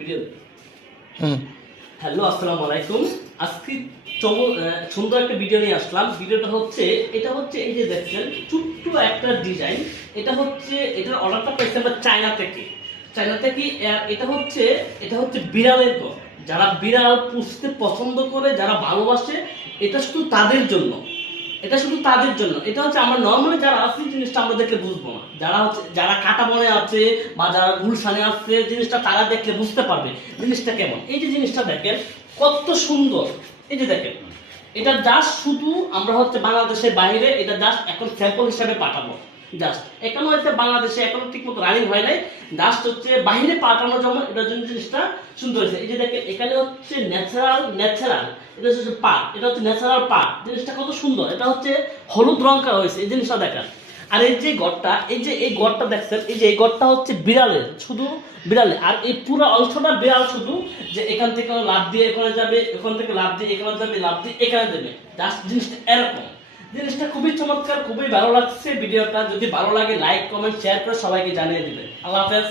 Video hello আসসালামু আলাইকুম। আজকে সুন্দর একটা ভিডিও নিয়ে আসলাম। ভিডিওটা হচ্ছে এই যে দেখছেন ছোট্ট একটা ডিজাইন। এটার অর্ডারটা পাইছি আমরা চায়না থেকে। এটা হচ্ছে বিড়ালের ঘর। যারা বিড়াল পুষতে পছন্দ করে, যারা ভালোবাসে, এটা শুধু তাদের জন্য। এটা হচ্ছে আমরা নর্মালি যারা আছে জিনিসটা আমরা দেখলে বুঝবো না। যারা কাটা বনে আছে বা যারা গুলশানে আছে, জিনিসটা তারা দেখলে বুঝতে পারবে জিনিসটা কেমন। এই যে জিনিসটা দেখেন কত সুন্দর। এই যে দেখেন, এটা জাস্ট শুধু আমরা বাংলাদেশের বাইরে এটা জাস্ট এখন স্যাম্পল হিসাবে পাঠাবো। জাস্ট এখনো বাংলাদেশে এখনো ঠিক মতো রানিং হয় নাই। জাস্ট বাইরে পাঠানো যেমন এটার জন্য জিনিসটা সুন্দর হয়েছে। এই যে দেখেন এখানে হচ্ছে ন্যাচারাল এটা হচ্ছে পাট, এটা হচ্ছে ন্যাচারাল পাট। জিনিসটা কত সুন্দর। এটা হচ্ছে হলুদ রং করা হয়েছে। এই জিনিসটা দেখেন। আর এই গড়টা দেখছেন, এই গড়টা হচ্ছে বিড়ালের, শুধু বিড়ালের। আর এই পুরো অংশটা বিড়াল, শুধু যে এখান থেকে লাফ দিয়ে এখানে যাবে, এখান থেকে লাফ দিয়ে এখানে যাবে, লাফ দিয়ে এখানে যাবে। জাস্ট জিনিসটা এরকম। জিনিসটা খুবই চমৎকার, খুবই ভালো লাগছে। ভিডিওটা যদি ভালো লাগে লাইক কমেন্ট শেয়ার করে সবাইকে জানিয়ে দিবেন। আল্লাহ হাফেজ।